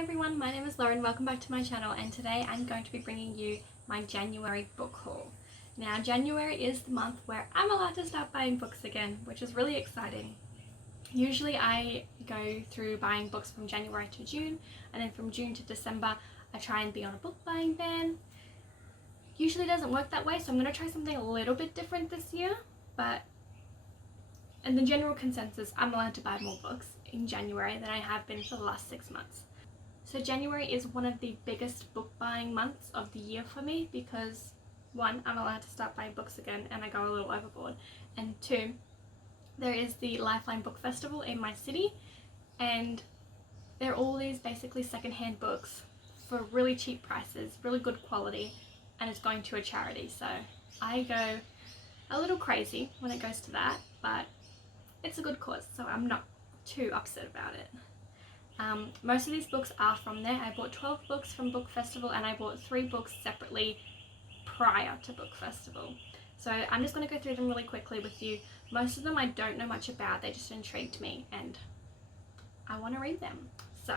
Hi everyone, my name is Lauren, welcome back to my channel, and today I'm going to be bringing you my January book haul. Now January is the month where I'm allowed to start buying books again, which is really exciting. Usually I go through buying books from January to June, and then from June to December I try and be on a book buying ban. Usually doesn't work that way, so I'm going to try something a little bit different this year, but in the general consensus I'm allowed to buy more books in January than I have been for the last 6 months. So January is one of the biggest book buying months of the year for me because 1, I'm allowed to start buying books again and I go a little overboard, and 2, there is the Lifeline Book Festival in my city, and they're all these basically secondhand books for really cheap prices, really good quality, and it's going to a charity, so I go a little crazy when it goes to that, but it's a good cause, so I'm not too upset about it. Most of these books are from there. I bought 12 books from Book Festival and I bought 3 books separately prior to Book Festival. So I'm just going to go through them really quickly with you. Most of them I don't know much about, they just intrigued me and I want to read them. So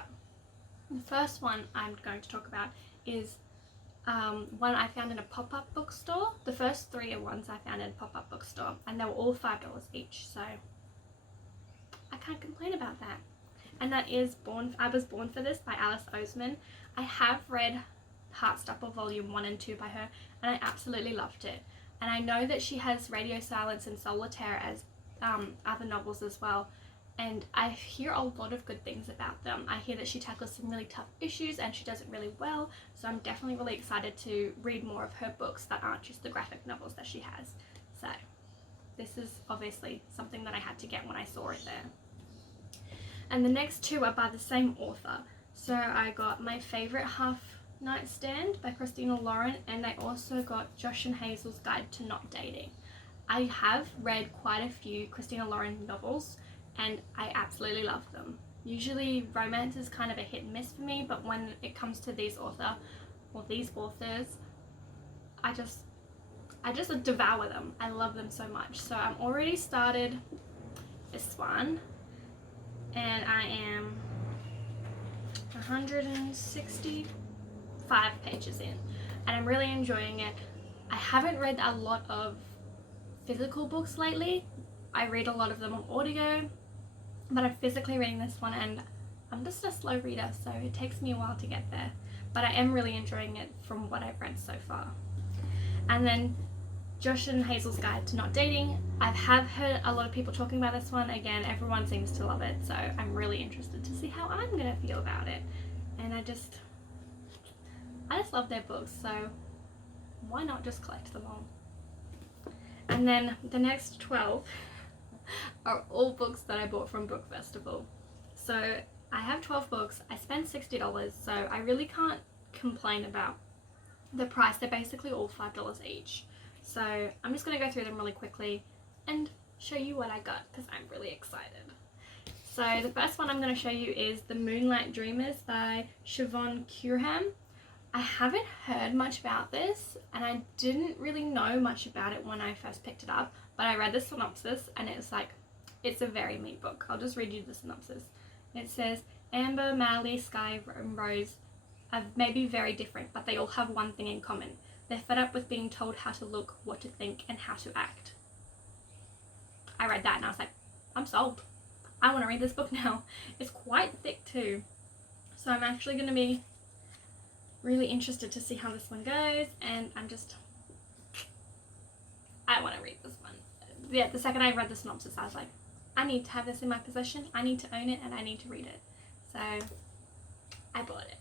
the first one I'm going to talk about is one I found in a pop-up bookstore. The first 3 are ones I found in a pop-up bookstore and they were all $5 each, so I can't complain about that. And that is I Was Born for This by Alice Oseman. I have read Heartstopper Volume 1 and 2 by her and I absolutely loved it. And I know that she has Radio Silence and Solitaire as other novels as well, and I hear a lot of good things about them. I hear that she tackles some really tough issues and she does it really well, so I'm definitely really excited to read more of her books that aren't just the graphic novels that she has. So this is obviously something that I had to get when I saw it there. And the next 2 are by the same author. So I got My Favorite Half Nightstand by Christina Lauren, and I also got Josh and Hazel's Guide to Not Dating. I have read quite a few Christina Lauren novels and I absolutely love them. Usually romance is kind of a hit and miss for me, but when it comes to these authors, I just devour them. I love them so much. So I'm already started this one and I am 165 pages in and I'm really enjoying it. I haven't read a lot of physical books lately. I read a lot of them on audio, but I'm physically reading this one and I'm just a slow reader, so it takes me a while to get there, but I am really enjoying it from what I've read so far. And then Josh and Hazel's Guide to Not Dating. I have heard a lot of people talking about this one. Again, everyone seems to love it, so I'm really interested to see how I'm gonna feel about it. And I just love their books, so why not just collect them all? And then the next 12 are all books that I bought from Book Festival. So I have 12 books. I spent $60, so I really can't complain about the price. They're basically all $5 each. So I'm just going to go through them really quickly and show you what I got because I'm really excited. So the first one I'm going to show you is The Moonlight Dreamers by Siobhan Cureham. I haven't heard much about this and I didn't really know much about it when I first picked it up, but I read the synopsis and it's a very neat book. I'll just read you the synopsis. It says, Amber, Mally, Sky and Rose are maybe very different, but they all have one thing in common. They're fed up with being told how to look, what to think, and how to act. I read that and I was like, I'm sold. I want to read this book now. It's quite thick too. So I'm actually going to be really interested to see how this one goes, and I want to read this one. Yeah, the second I read the synopsis, I was like, I need to have this in my possession, I need to own it, and I need to read it. So I bought it.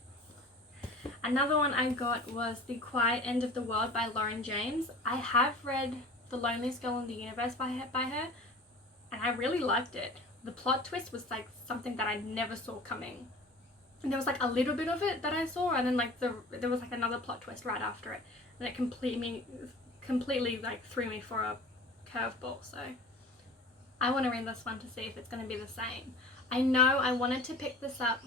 Another one I got was The Quiet End of the World by Lauren James. I have read The Loneliest Girl in the Universe by her, and I really liked it. The plot twist was like something that I never saw coming. And there was like a little bit of it that I saw, and then like there was like another plot twist right after it, and it completely like threw me for a curveball. So I want to read this one to see if it's going to be the same. I know I wanted to pick this up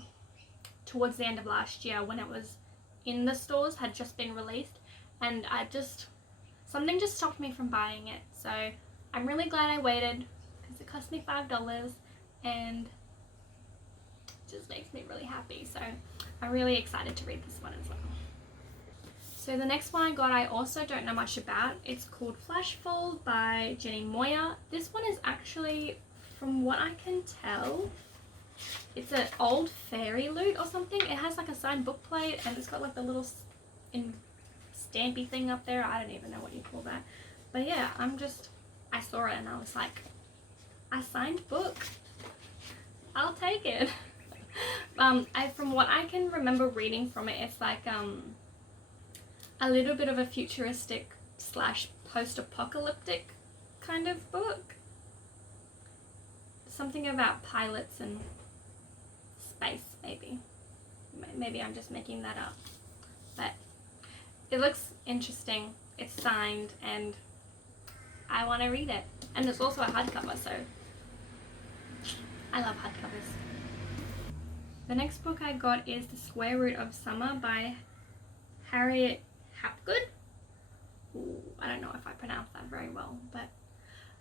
towards the end of last year when it was in the stores, had just been released, and something just stopped me from buying it. So I'm really glad I waited because it cost me $5 and just makes me really happy. So I'm really excited to read this one as well. So the next one I got, I also don't know much about. It's called Flashfall by Moya. This one is actually, from what I can tell, it's an old fairy loot or something. It has like a signed book plate and it's got like the little stampy thing up there. I don't even know what you call that. But yeah, I saw it and I was like, a signed book, I'll take it. From what I can remember reading from it, it's like a little bit of a futuristic / post-apocalyptic kind of book. Something about pilots and space, maybe. Maybe I'm just making that up. But it looks interesting. It's signed and I want to read it. And it's also a hardcover, so I love hardcovers. The next book I got is The Square Root of Summer by Harriet Good. Ooh, I don't know if I pronounced that very well, but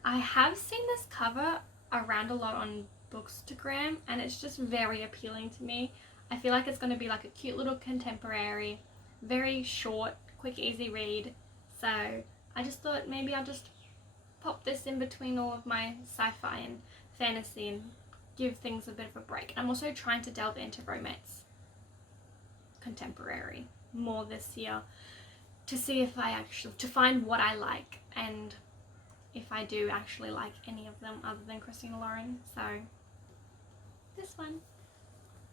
I have seen this cover around a lot on Bookstagram and it's just very appealing to me. I feel like it's going to be like a cute little contemporary, very short, quick, easy read. So I just thought maybe I'll just pop this in between all of my sci-fi and fantasy and give things a bit of a break. I'm also trying to delve into romance contemporary more this year to see if to find what I like and if I do actually like any of them other than Christina Lauren. So this one.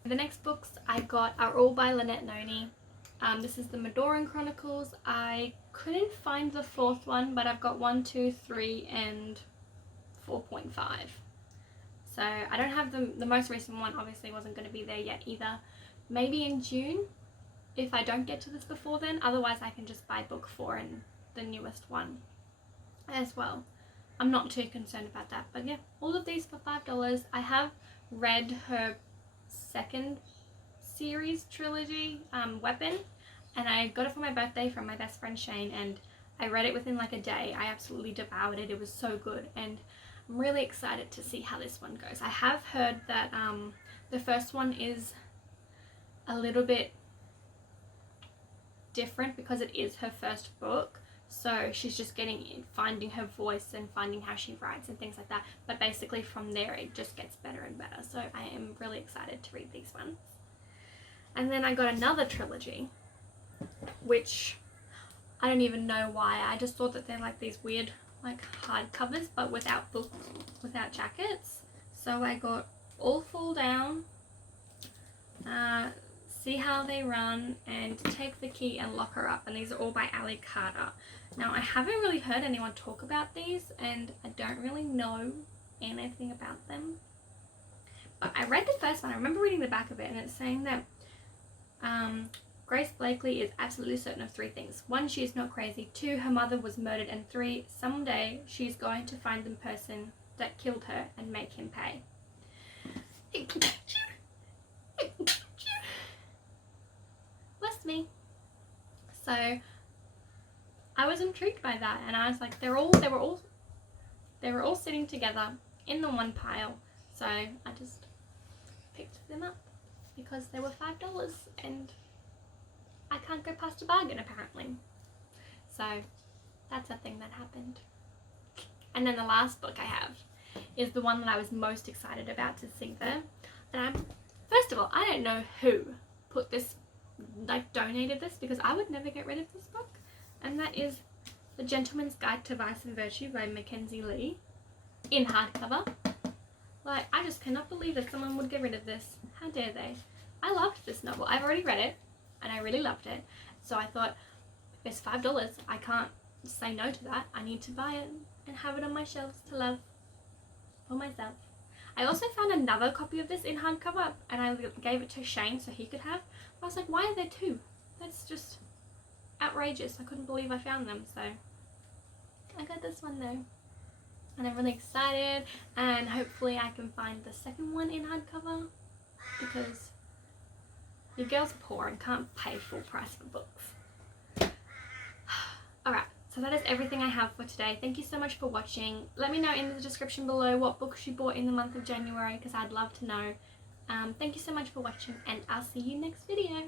The next books I got are all by Lynette Nonie. This is the Madoran Chronicles. I couldn't find the fourth one, but I've got 1, 2, 3 and 4.5. So I don't have the most recent one, obviously wasn't going to be there yet either. Maybe in June if I don't get to this before then. Otherwise I can just buy book 4 and the newest one as well. I'm not too concerned about that. But yeah, all of these for $5. I have read her second series trilogy, Weapon, and I got it for my birthday from my best friend Shane, and I read it within like a day. I absolutely devoured it. It was so good, and I'm really excited to see how this one goes. I have heard that the first one is a little bit different because it is her first book, so she's just finding her voice and finding how she writes and things like that, but basically from there it just gets better and better. So I am really excited to read these ones. And then I got another trilogy, which I don't even know why. I just thought that they're like these weird like hard covers but without books, without jackets. So I got All Fall Down, See How They Run, and Take the Key and Lock Her Up, and these are all by Katta. Now I haven't really heard anyone talk about these and I don't really know anything about them, but I read the first one. I remember reading the back of it and it's saying that Grace Blakely is absolutely certain of 3 things. 1, she is not crazy. 2, her mother was murdered. And 3, someday she's going to find the person that killed her and make him pay. Bless me. So I was intrigued by that, and I was like, they were all sitting together in the one pile. So I just picked them up because they were $5 and I can't go past a bargain apparently. So that's a thing that happened. And then the last book I have is the one that I was most excited about to see there. And first of all, I don't know who put this, like donated this, because I would never get rid of this book. And that is The Gentleman's Guide to Vice and Virtue by Mackenzie Lee in hardcover. Like, I just cannot believe that someone would get rid of this. How dare they? I loved this novel. I've already read it and I really loved it. So I thought, if it's $5, I can't say no to that. I need to buy it and have it on my shelves to love for myself. I also found another copy of this in hardcover and I gave it to Shane so he could have. I was like, why are there 2? That's just outrageous. I couldn't believe I found them. So I got this one though. And I'm really excited, and hopefully I can find the second one in hardcover because your girl's poor and can't pay full price for books. Alright, so that is everything I have for today. Thank you so much for watching. Let me know in the description below what books you bought in the month of January because I'd love to know. Thank you so much for watching, and I'll see you next video.